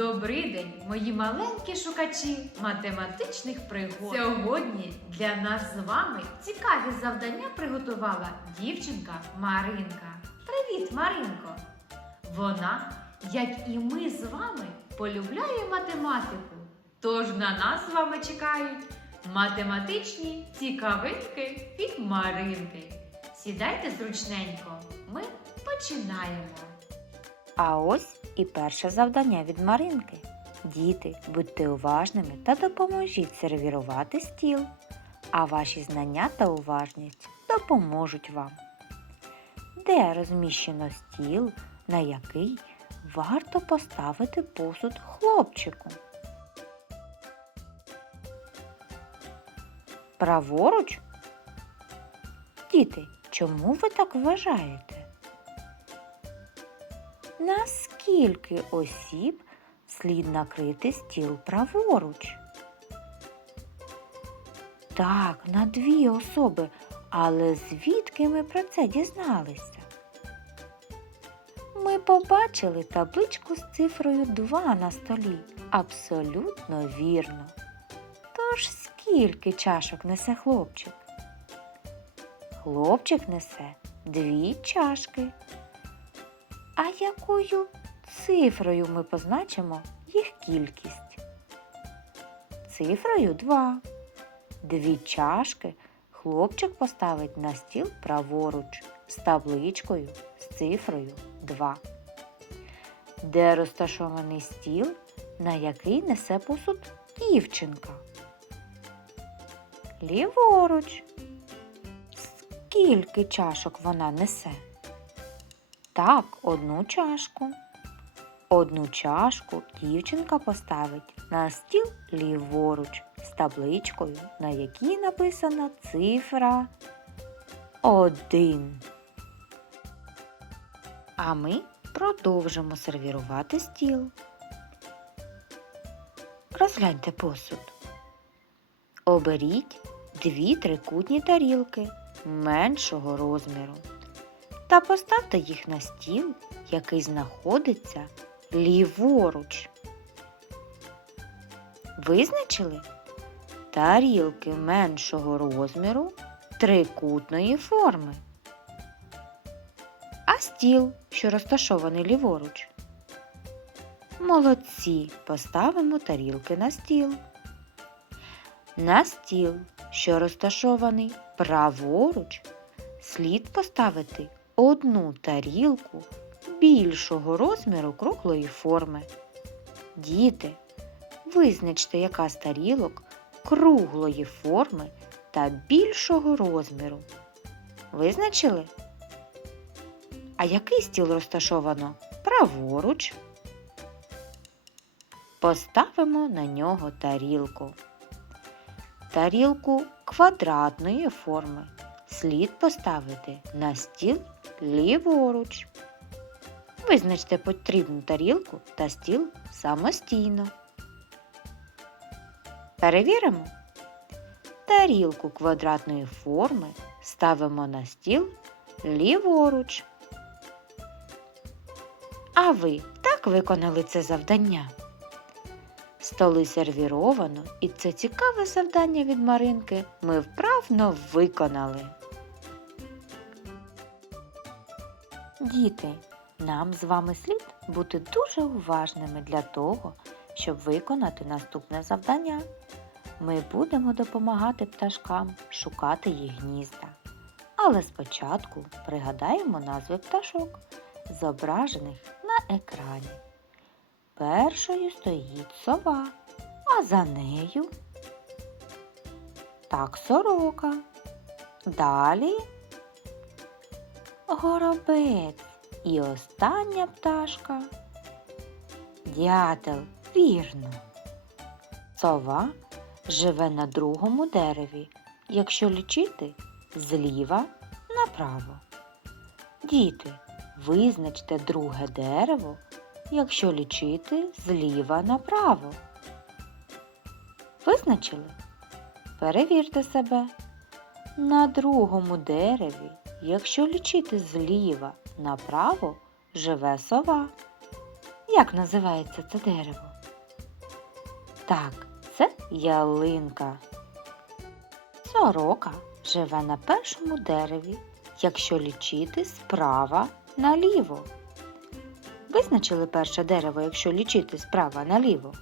Добрий день, мої маленькі шукачі математичних пригод. Сьогодні для нас з вами цікаві завдання приготувала дівчинка Маринка. Привіт, Маринко! Вона, як і ми з вами, полюбляє математику. Тож на нас з вами чекають математичні цікавинки від Маринки. Сідайте зручненько, ми починаємо. А ось і перше завдання від Маринки. Діти, будьте уважними та допоможіть сервірувати стіл, а ваші знання та уважність допоможуть вам. Де розміщено стіл, на який варто поставити посуд хлопчику? Праворуч? Діти, чому ви так вважаєте? На скільки осіб слід накрити стіл праворуч? Так, на дві особи. Але звідки ми про це дізналися? Ми побачили табличку з цифрою 2 на столі. Абсолютно вірно. Тож скільки чашок несе хлопчик? Хлопчик несе дві чашки. А якою цифрою ми позначимо їх кількість? Цифрою 2. Дві чашки хлопчик поставить на стіл праворуч з табличкою з цифрою 2. Де розташований стіл, на який несе посуд дівчинка? Ліворуч. Скільки чашок вона несе? Так, одну чашку. Одну чашку дівчинка поставить на стіл ліворуч з табличкою, на якій написана цифра 1. А ми продовжимо сервірувати стіл. Розгляньте посуд. Оберіть дві трикутні тарілки меншого розміру та поставте їх на стіл, який знаходиться ліворуч. Визначили тарілки меншого розміру трикутної форми. А стіл, що розташований ліворуч. Молодці, поставимо тарілки на стіл. На стіл, що розташований праворуч, слід поставити одну тарілку більшого розміру круглої форми. Діти, визначте, яка з тарілок круглої форми та більшого розміру. Визначили? А який стіл розташовано праворуч? Поставимо на нього тарілку. Тарілку квадратної форми слід поставити на стіл ліворуч. Визначте потрібну тарілку та стіл самостійно. Перевіримо. Тарілку квадратної форми ставимо на стіл ліворуч. А ви так виконали це завдання? Столи сервіровано, і це цікаве завдання від Маринки ми вправно виконали. Діти, нам з вами слід бути дуже уважними для того, щоб виконати наступне завдання. Ми будемо допомагати пташкам шукати їх гнізда. Але спочатку пригадаємо назви пташок, зображених на екрані. Першою стоїть сова, а за нею так сорока. Далі горобець і остання пташка. Дятел, вірно. Сова живе на другому дереві, якщо лічити зліва направо. Діти, визначте друге дерево, якщо лічити зліва направо. Визначили? Перевірте себе. На другому дереві, якщо лічити зліва направо, живе сова. Як називається це дерево? Так, це ялинка. Сорока живе на першому дереві, якщо лічити справа наліво. Визначили перше дерево, якщо лічити справа наліво?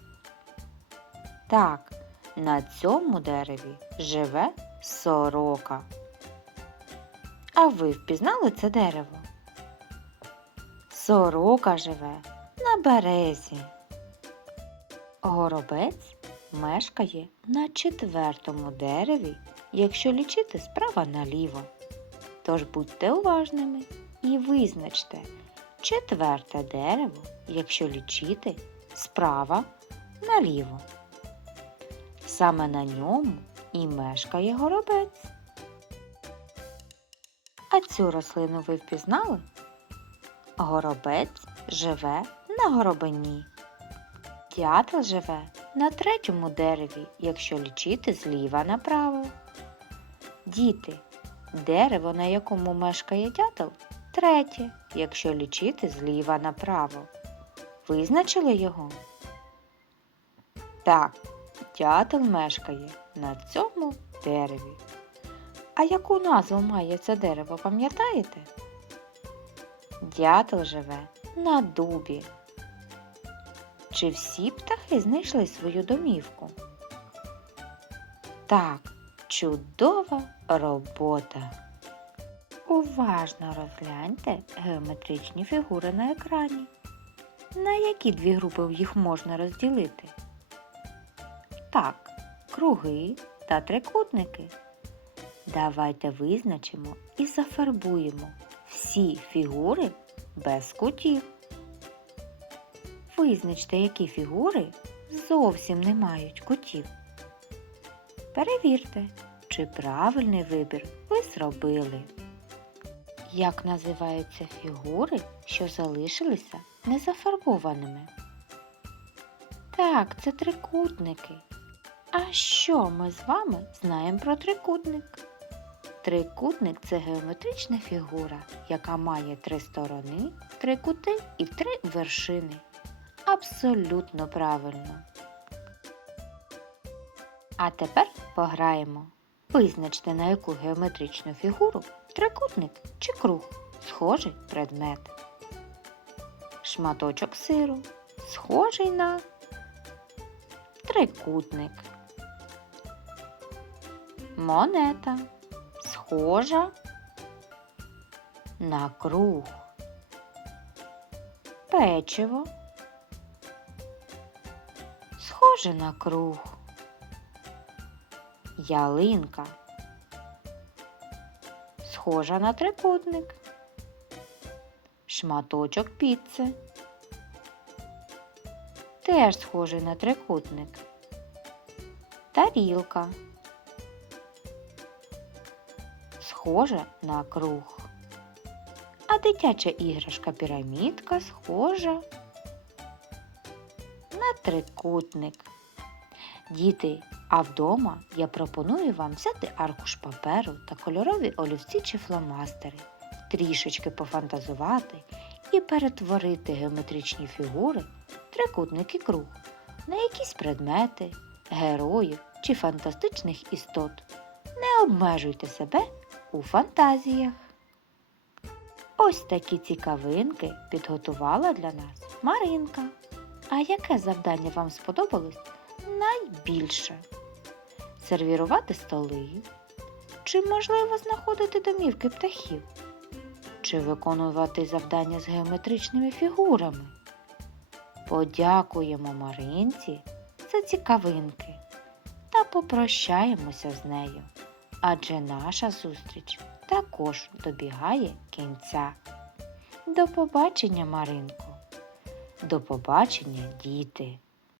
Так, на цьому дереві живе сорока. А ви впізнали це дерево? Сорока живе на березі. Горобець мешкає на четвертому дереві, якщо лічити справа наліво. Тож будьте уважними і визначте четверте дерево, якщо лічити справа наліво. Саме на ньому і мешкає горобець. Цю рослину ви впізнали? Горобець живе на горобині. Дятел живе на третьому дереві, якщо лічити зліва направо. Діти, дерево, на якому мешкає дятел, третє, якщо лічити зліва направо. Визначили його? Так, дятел мешкає на цьому дереві. А яку назву має це дерево, пам'ятаєте? Дятел живе на дубі. Чи всі птахи знайшли свою домівку? Так, чудова робота. Уважно розгляньте геометричні фігури на екрані. На які дві групи їх можна розділити? Так, круги та трикутники. Давайте визначимо і зафарбуємо всі фігури без кутів. Визначте, які фігури зовсім не мають кутів. Перевірте, чи правильний вибір ви зробили. Як називаються фігури, що залишилися незафарбованими? Так, це трикутники. А що ми з вами знаємо про трикутник? Трикутник це геометрична фігура, яка має три сторони, три кути і три вершини. Абсолютно правильно. А тепер пограємо. Визначте, на яку геометричну фігуру трикутник чи круг схожий предмет. Шматочок сиру схожий на трикутник. Монета схожа на круг. Печиво схоже на круг. Ялинка схожа на трикутник. Шматочок піци теж схожий на трикутник. Тарілка схожа на круг. А дитяча іграшка пірамідка схожа на трикутник. Діти, а вдома я пропоную вам взяти аркуш паперу та кольорові олівці чи фломастери, трішечки пофантазувати і перетворити геометричні фігури, трикутник і круг на якісь предмети, героїв чи фантастичних істот. Не обмежуйте себе у фантазіях. Ось такі цікавинки підготувала для нас Маринка. А яке завдання вам сподобалось найбільше? Сервірувати столи? Чи можливо знаходити домівки птахів? Чи виконувати завдання з геометричними фігурами? Подякуємо Маринці за цікавинки та попрощаємося з нею, адже наша зустріч також добігає кінця. До побачення, Маринко! До побачення, діти!